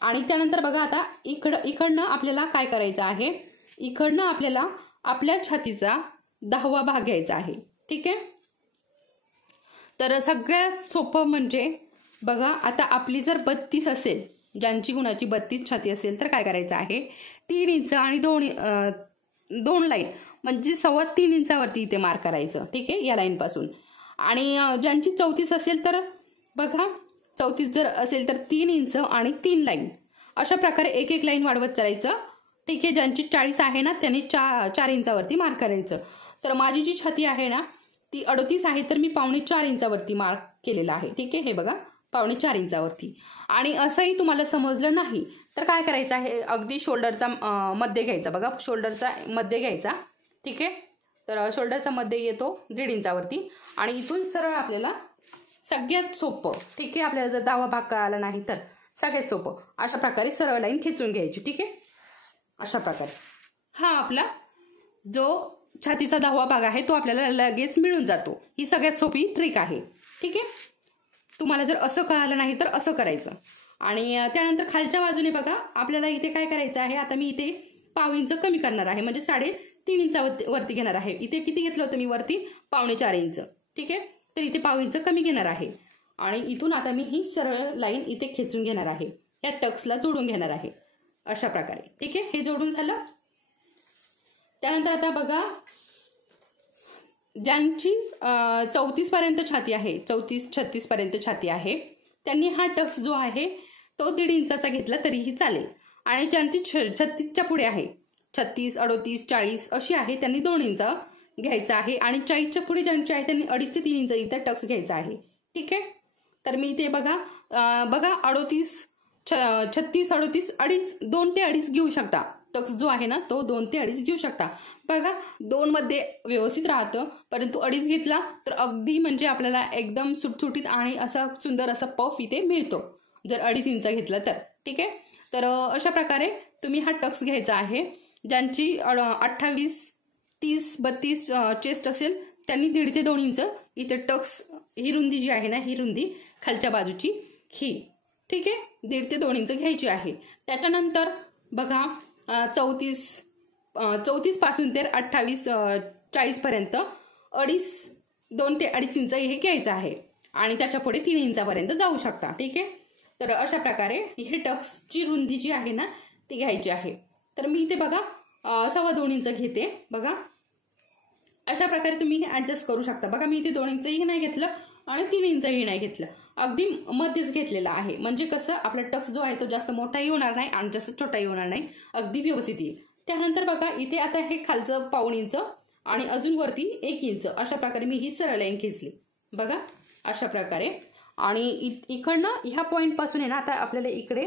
आणि त्यानंतर बघा आता इकडनं आपल्याला काय करायचं आहे, इकडनं आपल्याला आपल्या छातीचा 10वा भाग घ्यायचा आहे. ठीक आहे, तर सगळ्यात सोपं म्हणजे बघा, आता आपली जर 32 असेल, ज्यांची कुणाची 32 छाती असेल तर काय करायचं आहे, 3 इंच आणि 2 लाईन म्हणजे 3.25 इंचावरती इथे मार्क करायचं. ठीक आहे, या लाईनपासून. आणि ज्यांची 34 असेल तर बघा, 34 जर असेल तर 3 इंच आणि 3 लाईन. अशा प्रकारे एक लाईन वाढवत चालायचं. ठीक आहे, ज्यांची 40 आहे ना त्यांनी 4 इंचावरती मार्क करायचं. तर माझी जी छाती आहे ना ती 38 आहे तर मी 4.25 इंचावरती मार्क केलेला आहे. ठीक आहे, हे बघा 4.25 इंचावरती. आणि असंही तुम्हाला समजलं नाही तर काय करायचं आहे, अगदी शोल्डरचा मध्ये घ्यायचा. बघा शोल्डरचा मध्ये घ्यायचा. ठीक आहे, तर शोल्डरचा मध्ये येतो 1.5 इंचावरती आणि इथून सरळ आपल्याला सगळ्यात सोपं, ठीक आहे, आपल्याला जर 10वा भाग कळाला नाही तर सगळ्यात सोपं अशा प्रकारे सरळ लाईन खेचून घ्यायची. ठीक आहे, अशा प्रकारे हा आपला जो छातीचा 10वा भाग आहे तो आपल्याला लगेच मिळून जातो. ही सगळ्यात सोपी ट्रिक आहे. ठीक आहे, तुम्हाला जर असं कळालं नाही तर असं करायचं. आणि त्यानंतर खालच्या बाजूने बघा आपल्याला इथे काय करायचं आहे, आता मी इथे 0.5 इंच कमी करणार आहे, म्हणजे 3.5 इंचावरती घेणार आहे. इथे किती घेतलं होतं मी वरती 4.25 इंच. ठीक आहे, तर इथे 0.5 इंच कमी घेणार आहे. आणि इथून आता मी ही सरळ लाईन इथे खेचून घेणार आहे, या टक्सला जोडून घेणार आहे अशा प्रकारे. ठीक आहे, हे जोडून झालं. त्यानंतर आता बघा, ज्यांची 34 पर्यंत छाती आहे, 34-36 पर्यंत छाती आहे त्यांनी हा टक्स जो आहे तो 1.5 इंचाचा घेतला तरीही चालेल. आणि ज्यांची 36च्या पुढे आहे, 36, 38, 40 अशी आहे त्यांनी 2 इंच घ्यायचा आहे. आणि 40च्या पुढे ज्यांची आहे त्यांनी 2.5 ते 3 इंच इथं टक्स घ्यायचा आहे. ठीक आहे, तर मी इथे बघा 38, 36, 38, 2.5, 2 ते 2.5 घेऊ शकता. टक्स जो आहे ना तो 2 ते 2.5 घेऊ शकता. बघा 2 मध्ये व्यवस्थित राहतं, परंतु 2.5 घेतला तर अगदी म्हणजे आपल्याला एकदम सुटसुटीत आणि असा सुंदर असा पफ इथे मिळतो जर 2.5 इंच घेतला तर. ठीक आहे, तर अशा प्रकारे तुम्ही हा टक्स घ्यायचा आहे. ज्यांची 28, 30, 32 चेस्ट असेल त्यांनी 1.5 ते 2 इंच इथे टक्स, ही रुंदी जी आहे ना ही रुंदी खालच्या बाजूची ही, ठीक आहे, 1.5 ते 2 इंच घ्यायची आहे. त्याच्यानंतर बघा 34 पासून ते 28, 40 पर्यंत 2 ते 2.5 इंच हे घ्यायचं आहे. आणि त्याच्या पुढे 3 इंचापर्यंत जाऊ शकता. ठीक आहे, तर अशा प्रकारे हे टक्सची रुंदी जी आहे ना ती घ्यायची आहे. तर मी इथे बघा 2.25 इंच घेते. बघा अशा प्रकारे तुम्ही हे ॲडजस्ट करू शकता. बघा मी इथे 2 इंचही नाही घेतलं आणि 3 इंचही नाही घेतलं, अगदी मध्येच घेतलेलं आहे. म्हणजे कसं आपला टक्स जो आहे तो जास्त मोठाही होणार नाही आणि जास्त छोटाही होणार नाही, अगदी व्यवस्थित येईल. त्यानंतर बघा इथे आता हे खालचं 1.5 इंच आणि अजून वरती 1 इंच अशा प्रकारे मी ही सरळ लाईन खेचली. बघा अशा प्रकारे. आणि इकडनं ह्या पॉईंटपासून आहे ना आता आपल्याला इकडे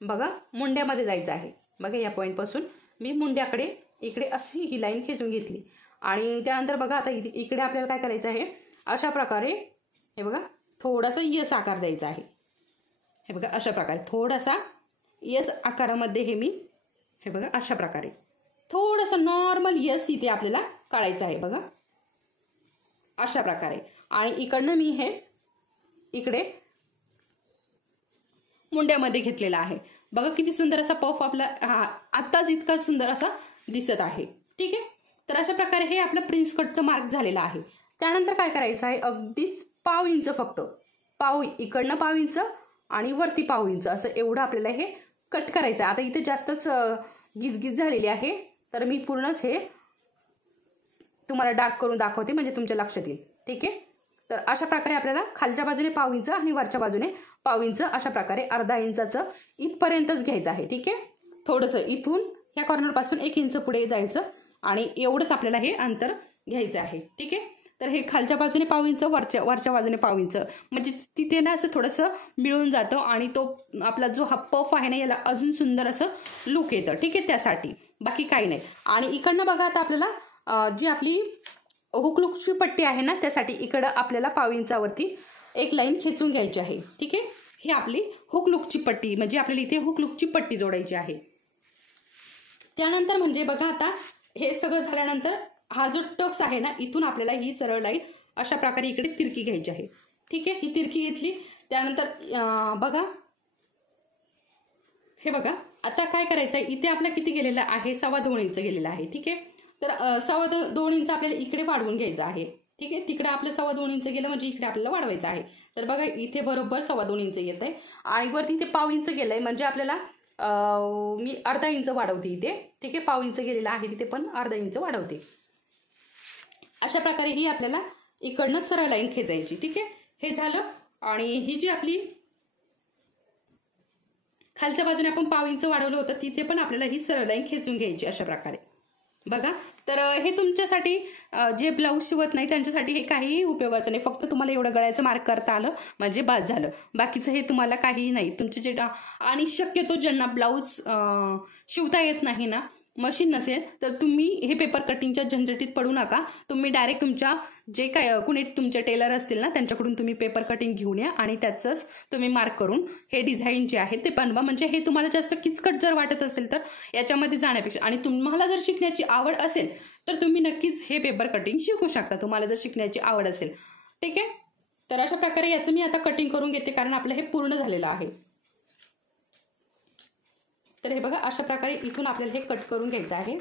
बघा मुंड्यामध्ये जायचं आहे. बघा या पॉईंटपासून मी मुंड्याकडे इकडे अशी ही लाईन खेचून घेतली. आणि त्यानंतर बघा आता इकडे आपल्याला काय करायचं आहे, अशा प्रकारे हे बघा थोडासा यस आकार द्यायचा आहे. हे बघा अशा प्रकारे थोडासा यस आकारामध्ये हे मी हे बघा अशा प्रकारे थोडंसं नॉर्मल यस इथे आपल्याला काढायचं आहे. बघा अशा प्रकारे. आणि इकडनं मी हे इकडे मुंड्यामध्ये घेतलेला आहे. बघा किती सुंदर असा पफ आपला आत्ताच इतका सुंदर असा दिसत आहे. ठीक आहे. तर अशा प्रकारे हे आपलं प्रिन्स कटचं मार्क झालेलं आहे. त्यानंतर काय करायचं आहे, अगदीच 1.5 इंच फक्त इकडनं 1.5 इंच आणि वरती 1.5 इंच असं एवढं आपल्याला हे कट करायचं आहे. आता इथे जास्तच गिजगिज झालेली आहे, तर मी पूर्णच हे तुम्हाला डार्क करून दाखवते म्हणजे तुमच्या लक्षात येईल. ठीक आहे. तर अशा प्रकारे आपल्याला खालच्या बाजूने 1.5 इंच आणि वरच्या बाजूने 1.5 इंच अशा प्रकारे अर्धा इंचाचं इथपर्यंतच घ्यायचं आहे. ठीक आहे. थोडंसं इथून ह्या कॉर्नरपासून 1 इंच पुढे जायचं आणि एवढंच आपल्याला हे अंतर घ्यायचं आहे. ठीक आहे. तर हे खालच्या बाजूने 1.5 इंच वरच्या बाजूने 1.5 इंच म्हणजे तिथे ना असं थोडंसं मिळून जातं आणि तो आपला जो हा पफ आहे ना याला अजून सुंदर असं लुक येतं. ठीक आहे. त्यासाठी बाकी काही नाही. आणि इकडनं बघा आता आपल्याला जी आपली हुकलुकची पट्टी आहे ना त्यासाठी इकडं आपल्याला 1.5 इंचावरती एक लाईन खेचून घ्यायची आहे. ठीक आहे. ही आपली हुकलुकची पट्टी म्हणजे आपल्याला इथे हुकलुकची पट्टी जोडायची आहे. त्यानंतर म्हणजे बघा आता हे सगळं झाल्यानंतर हा जो टक्स आहे ना इथून आपल्याला ही सरळ लाईन अशा प्रकारे इकडे तिरकी घ्यायची आहे. ठीक आहे. ही तिरकी घेतली. त्यानंतर बघा हे बघा आता काय करायचं आहे, इथे आपला किती गेलेलं आहे, 2.25 इंच गेलेलं आहे. ठीक आहे. तर 2.25 इंच आपल्याला इकडे वाढवून घ्यायचं आहे. ठीक आहे. तिकडे आपलं 2.25 इंच गेलं म्हणजे इकडे आपल्याला वाढवायचं आहे. तर बघा इथे बरोबर 2.25 इंच येत आहे आणि वरती इथे 1.5 इंच गेलंय म्हणजे आपल्याला मी अर्धा इंच वाढवते इथे. ठीक आहे. 1.5 इंच गेलेला आहे तिथे पण अर्धा इंच वाढवते. अशा प्रकारे ही आपल्याला इकडनं सरळ लाईन खेचायची. ठीक आहे. हे झालं. आणि ही जी आपली खालच्या बाजूने आपण 1.5 इंच वाढवलं होतं तिथे पण आपल्याला ही सरळ लाईन खेचून घ्यायची अशा प्रकारे. बघा तर हे तुमच्यासाठी जे ब्लाऊज शिवत नाही त्यांच्यासाठी हे काहीही उपयोगाचं नाही. फक्त तुम्हाला एवढं गळ्याचं मार्क करता आलं म्हणजे बाद झालं. बाकीचं हे तुम्हाला काहीही नाही. तुमचे जे आणि शक्यतो ज्यांना ब्लाऊज शिवता येत नाही ना, मशीन नसेल तर तुम्ही हे पेपर कटिंगच्या झंझटीत पडू नका. तुम्ही डायरेक्ट तुमच्या जे काय कुणी तुमचे टेलर असतील ना त्यांच्याकडून तुम्ही पेपर कटिंग घेऊन या आणि त्याचंच तुम्ही मार्क करून हे डिझाईन जे आहे ते बनवा. म्हणजे हे तुम्हाला जास्त किचकट जर वाटत असेल तर याच्यामध्ये जाण्यापेक्षा आणि तुम्हाला जर शिकण्याची आवड असेल तर तुम्ही नक्कीच हे पेपर कटिंग शिकू शकता तुम्हाला जर शिकण्याची आवड असेल. ठीक आहे. तर अशा प्रकारे याचं मी आता कटिंग करून घेते कारण आपलं हे पूर्ण झालेलं आहे. तर हे बघा अशा प्रकारे इथून आपल्याला हे कट करून घ्यायचं आहे.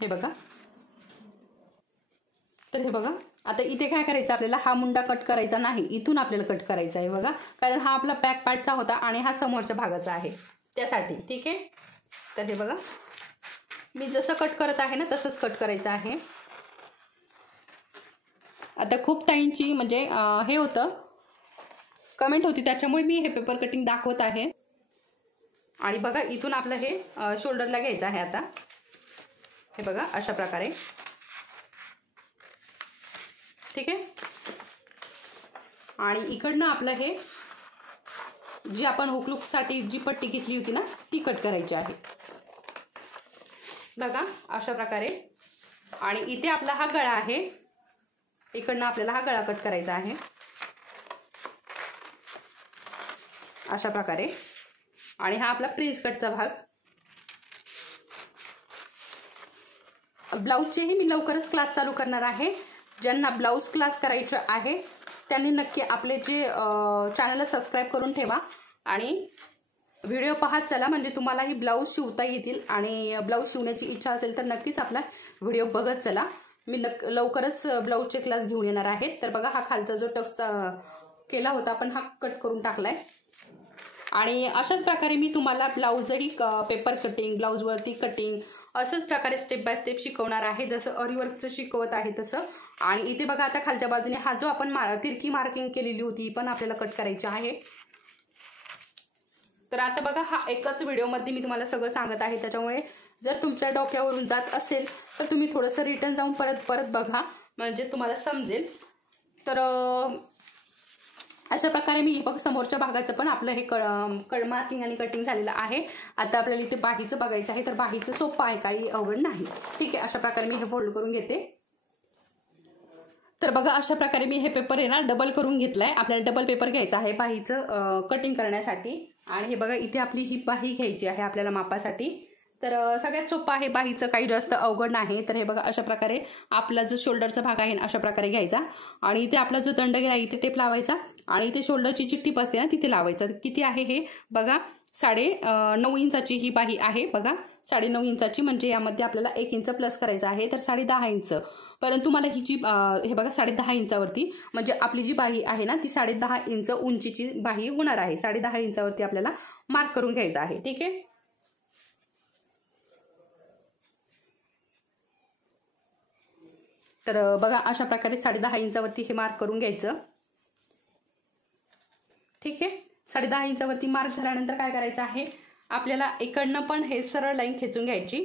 हे बघा. तर हे बघा आता इथे काय करायचं आपल्याला, हा मुंडा कट करायचा नाही, इथून आपल्याला कट करायचा आहे. बघा कारण हा आपला बॅक पार्टचा होता आणि हा समोरच्या भागाचा आहे त्यासाठी. ठीक आहे. तर हे बघा मी जसं कट करत आहे ना तसंच कट करायचं आहे. आता खूप ताईंची म्हणजे हे होतं कमेंट होती त्याच्यामुळे मी हे पेपर कटिंग दाखवत आहे. आणि बघा इथून आपलं हे शोल्डरला घ्यायचं आहे. आता हे बघा अशा प्रकारे. ठीक आहे. आणि इकडनं आपलं हे जी आपण हुकलुकसाठी जी पट्टी घेतली होती ना ती कट करायची आहे. बघा अशा प्रकारे. आणि इथे आपला हा गळा आहे, इकडनं आपल्याला हा गळा कट करायचा आहे अशा प्रकारे. आणि हा आपला प्रिन्स कटचा भाग. ब्लाऊजचेही मी लवकरच क्लास चालू करणार आहे. ज्यांना ब्लाऊज क्लास करायचे आहे त्यांनी नक्की आपले जे चॅनलला सबस्क्राईब करून ठेवा आणि व्हिडिओ पाहत चला म्हणजे तुम्हालाही ब्लाऊज शिवता येतील. आणि ब्लाऊज शिवण्याची इच्छा असेल तर नक्कीच आपला व्हिडिओ बघत चला. मी लवकरच ब्लाऊजचे क्लास घेऊन येणार आहे. तर बघा हा खालचा जो टक्स केला होता आपण हा कट करून टाकलाय. आणि अशाच प्रकारे मी तुम्हाला ब्लाऊजही पेपर कटिंग, ब्लाऊजवरती कटिंग असंच प्रकारे स्टेप बाय स्टेप शिकवणार आहे, जसं अरीवर्कचं शिकवत आहे तसं. आणि इथे बघा आता खालच्या बाजूने हा जो आपण तिरकी मार्किंग केलेली होती पण आपल्याला कट करायची आहे. तर आता बघा हा एकच व्हिडिओमध्ये मी तुम्हाला सगळं सांगत आहे, त्याच्यामुळे जर तुमच्या डोक्यावरून जात असेल तर तुम्ही थोडंसं रिटर्न जाऊन परत बघा, म्हणजे तुम्हाला समजेल. तर अशा प्रकारे मी बघ समोरच्या भागाचं पण आपलं हे कड मार्किंग आणि कटिंग झालेलं आहे. आता आपल्याला इथे बाहीचं बघायचं आहे, तर बाहीचं सोपं आहे, काही अवघड नाही. ठीक आहे, अशा प्रकारे मी हे फोल्ड करून घेते. तर बघा अशा प्रकारे मी हे पेपर आहे ना डबल करून घेतलाय. आपल्याला डबल पेपर घ्यायचा आहे बाहीचं कटिंग करण्यासाठी. आणि हे बघा इथे आपली ही बाही घ्यायची आहे आपल्याला मापासाठी. तर सगळ्यात सोपं आहे बाहीचं, काही जास्त अवघड नाही. तर हे बघा अशा प्रकारे आपला जो शोल्डरचा भाग आहे ना अशा प्रकारे घ्यायचा आणि इथे आपला जो दंडगेर आहे इथे टेप लावायचा आणि इथे शोल्डरची जी टिप असते ना तिथे लावायचं. किती आहे हे बघा, 9.5 इंचाची ही बाही आहे बघा, 9.5 इंचाची, म्हणजे यामध्ये आपल्याला 1 इंच प्लस करायचं आहे, तर 10.5 इंच. परंतु मला ही जी हे बघा 10.5 इंचावरती, म्हणजे आपली जी बाही आहे ना ती 10.5 इंच उंचीची बाही होणार आहे. 10.5 इंचावरती आपल्याला मार्क करून घ्यायचं आहे. ठीक आहे, तर बघा अशा प्रकारे 10.5 इंचावरती हे मार्क करून घ्यायचं. ठीक आहे, 10.5 इंचावरती मार्क झाल्यानंतर काय करायचं आहे, आपल्याला इकडनं पण हे सरळ लाईन खेचून घ्यायची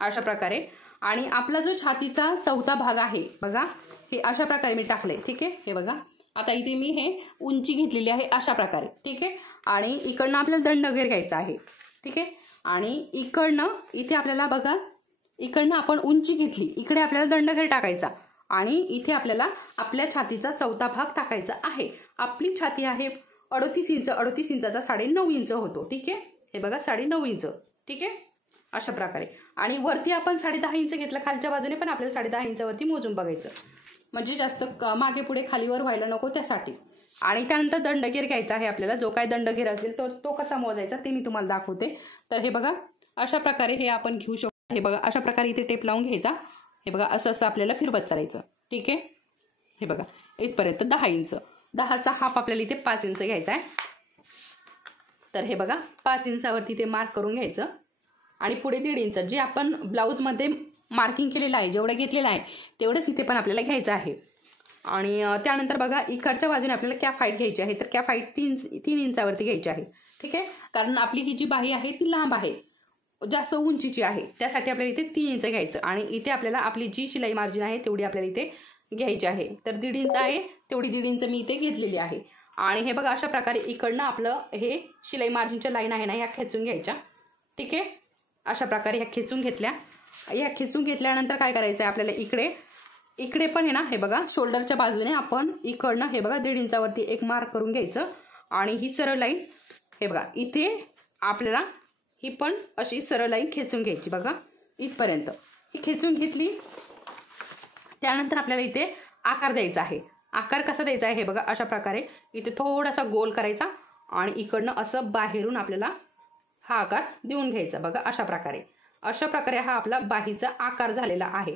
अशा प्रकारे. आणि आपला जो छातीचा चौथा भाग आहे बघा, हे अशा प्रकारे मी टाकले. ठीक आहे, हे बघा आता इथे मी हे उंची घेतलेली आहे अशा प्रकारे. ठीक आहे, आणि इकडनं आपल्याला दंडगेर घ्यायचा आहे. ठीक आहे, आणि इकडनं इथे आपल्याला बघा, इकडनं आपण उंची घेतली, इकडे आपल्याला दंडगेर टाकायचा आणि इथे आपल्याला आपल्या छातीचा चौथा भाग टाकायचा आहे. आपली छाती आहे 38 इंच, 38 इंचाचा 9.5 इंच होतो. ठीक आहे, हे बघा 9.5 इंच. ठीक आहे, अशा प्रकारे. आणि वरती आपण 10.5 इंच घेतलं, खालच्या बाजूने पण आपल्याला 10.5 इंचावरती मोजून बघायचं, म्हणजे जास्त मागे पुढे खालीवर व्हायला नको त्यासाठी. आणि त्यानंतर दंडगेर घ्यायचा आहे आपल्याला, जो काय दंडगेर असेल तो कसा मोजायचा ते मी तुम्हाला दाखवते. तर हे बघा अशा प्रकारे हे आपण घेऊ शकतो. हे बघा अशा प्रकारे इथे टेप लावून घ्यायचा. हे बघा असं आपल्याला फिरवत चालायचं. ठीक आहे, हे बघा इथपर्यंत 10 इंच, 10चा हाफ आपल्याला इथे 5 इंच घ्यायचा आहे. तर हे बघा 5 इंचावरती ते मार्क करून घ्यायचं आणि पुढे 1.5 इंच जे आपण ब्लाऊजमध्ये मार्किंग केलेलं आहे, जेवढं घेतलेलं आहे तेवढंच इथे पण आपल्याला घ्यायचं आहे. आणि त्यानंतर बघा इकडच्या बाजूने आपल्याला कॅप हाईट घ्यायची आहे, तर कॅप हाईट 3 इंचावरती घ्यायची आहे. ठीक आहे, कारण आपली ही जी बाही आहे ती लांब आहे, जास्त उंचीची आहे, त्यासाठी आपल्याला इथे 3 इंच घ्यायचं. आणि इथे आपल्याला आपली जी शिलाई मार्जिन आहे तेवढी आपल्याला इथे घ्यायची आहे, तर 1.5 इंच आहे, तेवढी 1.5 इंच मी इथे घेतलेली आहे. आणि हे बघा अशा प्रकारे इकडनं आपलं हे शिलाई मार्जिनच्या लाईन आहे ना ह्या खेचून घ्यायच्या. ठीक आहे, अशा प्रकारे ह्या खेचून घेतल्या. ह्या खेचून घेतल्यानंतर काय करायचं आहे आपल्याला, इकडे पण आहे ना हे बघा शोल्डरच्या बाजूने आपण इकडनं हे बघा 1.5 इंचावरती एक मार्क करून घ्यायचं. आणि ही सरळ लाईन हे बघा इथे आपल्याला ही पण अशी सरळ लाईन खेचून घ्यायची बघा इथपर्यंत. ही खेचून घेतली, त्यानंतर आपल्याला इथे आकार द्यायचा आहे. आकार कसा द्यायचा आहे हे बघा अशा प्रकारे इथे थोडासा गोल करायचा आणि इकडनं असं बाहेरून आपल्याला हा आकार देऊन घ्यायचा बघा अशा प्रकारे हा आपला बाहीचा आकार झालेला आहे.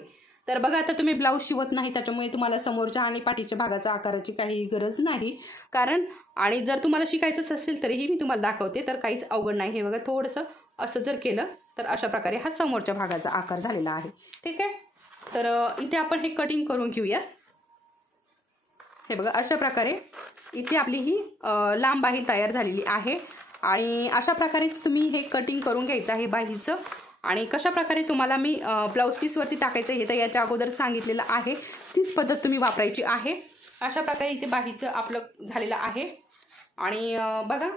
तर बघा आता तुम्ही ब्लाऊज शिवत नाही, त्याच्यामुळे तुम्हाला समोरच्या आणि पाठीच्या भागाचा आकाराची काही गरज नाही. कारण आणि जर तुम्हाला शिकायचंच असेल तरीही मी तुम्हाला दाखवते, तर काहीच अवघड नाही. हे बघा थोडंसं असं जर केलं तर अशा प्रकारे हा समोरच्या भागाचा आकार झालेला आहे. ठीक आहे, तर इथे आपण हे कटिंग करून घेऊया. हे बघा अशा प्रकारे इथे आपली ही लांब बाही तयार झालेली आहे. आणि अशा प्रकारेच तुम्ही हे कटिंग करून घ्यायचं आहे बाहीचं. आणि कशा प्रकारे तुम्हाला मी ब्लाऊज पीसवरती टाकायचं हे तर याच्या अगोदर सांगितलेलं आहे, तीच पद्धत तुम्ही वापरायची आहे. अशा प्रकारे इथे बाहीचं आपलं झालेलं आहे. आणि बघा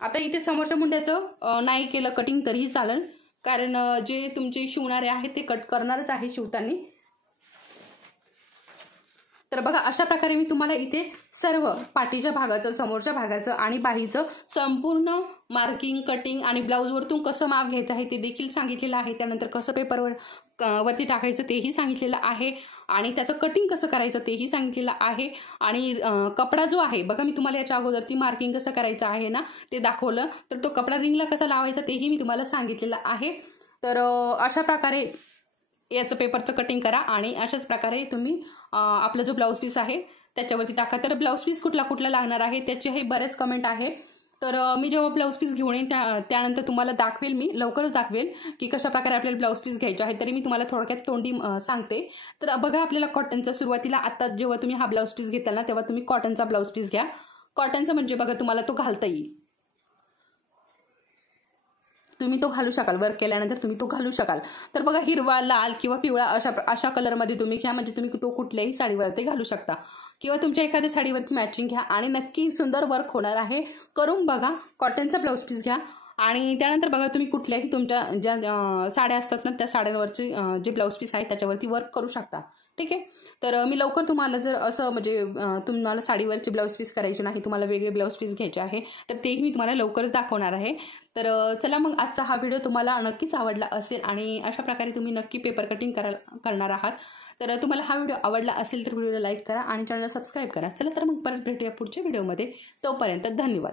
आता इथे समोरच्या मुंड्याचं नाही केलं कटिंग तरीही चालेल, कारण जे तुमचे शिवणारे आहेत ते कट करणारच आहे शिवताना. तर बघा अशा प्रकारे मी तुम्हाला इथे सर्व पाठीच्या भागाचं, समोरच्या भागाचं आणि बाहीचं संपूर्ण मार्किंग, कटिंग आणि ब्लाऊजवरतून कसं माप घ्यायचं आहे ते देखील सांगितलेलं आहे. त्यानंतर कसं पेपरवर वरती टाकायचं तेही सांगितलेलं आहे आणि त्याचं कटिंग कसं करायचं तेही सांगितलेलं आहे. आणि कपडा जो आहे बघा मी तुम्हाला याच्या अगोदर ती मार्किंग कसं करायचं आहे ना ते दाखवलं, तर तो कपडा रिंगला कसा लावायचा तेही मी तुम्हाला सांगितलेलं आहे. तर अशा प्रकारे याचं पेपरचं कटिंग करा आणि अशाच प्रकारे तुम्ही आपला जो ब्लाऊज पीस आहे त्याच्यावरती टाका. तर ब्लाऊज पीस कुठला लागणार आहे त्याचे हे बरेच कमेंट आहे. तर मी जेव्हा ब्लाऊज पीस घेऊन येईन त्यानंतर तुम्हाला दाखवेल, मी लवकरच दाखवेल की कशा प्रकारे आपल्याला ब्लाऊज पीस घ्यायचे आहे. तरी मी तुम्हाला थोडक्यात तोंडी सांगते. तर बघा, आपल्याला कॉटनचा सुरुवातीला आता जेव्हा तुम्ही हा ब्लाऊज पीस घेताल ना, तेव्हा तुम्ही कॉटनचा ब्लाऊज पीस घ्या. कॉटनचा म्हणजे बघा तुम्हाला तो घालता येईल, तुम्ही तो घालू शकाल, वर्क केल्यानंतर तुम्ही तो घालू शकाल. तर बघा, हिरवा, लाल किंवा पिवळा अशा कलरमध्ये तुम्ही घ्या, म्हणजे तुम्ही तो कुठल्याही साडीवरती घालू शकता किंवा तुमच्या एखाद्या साडीवरची मॅचिंग घ्या आणि नक्की सुंदर वर्क होणार आहे. करून बघा. कॉटनचा ब्लाऊज पीस घ्या आणि त्यानंतर बघा, तुम्ही कुठल्याही तुमच्या ज्या साड्या असतात ना, त्या साड्यांवरची जे ब्लाऊज पीस आहे त्याच्यावरती वर्क करू शकता. ठीक आहे. तर मी लवकर तुम्हाला जर असं म्हणजे तुम्हाला साडीवरचे ब्लाऊज पीस करायचे नाही, तुम्हाला वेगळे ब्लाऊज पीस घ्यायचे आहे, तर तेही मी तुम्हाला लवकरच दाखवणार आहे. तर चला मग, आजचा हा व्हिडिओ तुम्हाला नक्कीच आवडला असेल आणि अशा प्रकारे तुम्ही नक्की पेपर कटिंग करणार आहात. तर तुम्हाला हा व्हिडिओ आवडला असेल तर व्हिडिओला लाईक करा आणि चॅनलला सबस्क्राईब करा. चला तर मग परत भेटूया पुढच्या व्हिडिओमध्ये. तोपर्यंत धन्यवाद.